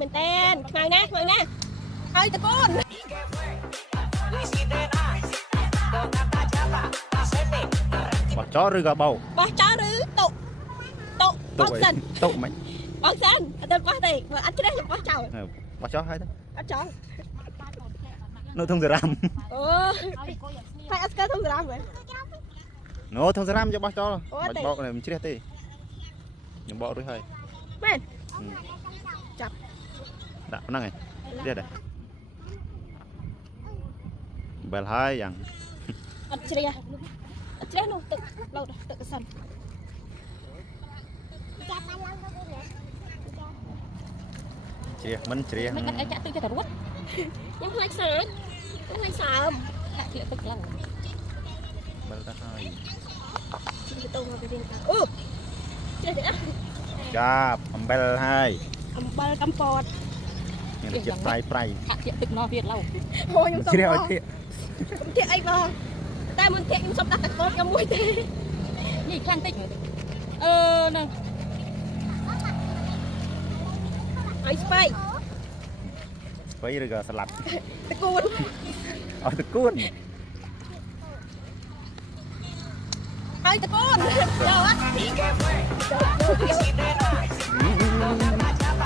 មែនតែនខ្មៅណាហើយតកូនបោះចោលឬក៏បោក បោះចោលឬតុបោះសិន តុមិន បោះសិនអត់ទៅបោះទេបើអត់ជ្រេះបោះចោល បោះចោលហើយទៅ អត់ចោល នៅធុងសារ៉ាម អូហើយអត់ស្គាល់ធំសារ៉ាមហ៎ នៅធុងសារ៉ាមយកបោះចោល អូ បាច់ ទេ បោកនេះមិនជ្រះទេខ្ញុំបោករួចហើយ មែនចាប់ ដាក់ប៉ុណ្ណឹងឯងទៀតដែរបែលហើយយ៉ាង អត់ជ្រះនោះទឹកលោតទឹកសិន ជ្រះមិនជ្រះ មិនអត់ចាក់ទឹកចិត្តរត់ខ្ញុំខ្លាចសើចខ្ញុំខ្លាចសើមដាក់ទៀតទឹកឡើង បែលទៅហើយ ជិះទៅមកទៅអូជ្រះទេណា ចាប់អំបិលហើយ អំបិលកំពត មានជាតិប្រៃ ដាក់ទៀតទឹកនោះទៀតឡូវអូខ្ញុំសុំ ជ្រះឲ្យទៀត ទៀតអីបងតែមិនទៀតខ្ញុំសុំដាក់ទឹកកកខ្ញុំមួយទេនេះខ្លាំងតិចនឹងឲ្យស្បៃ ស្បៃឬក៏ស្លាប់ តកូន អត់តគួន ឲ្យតកូនយកអត់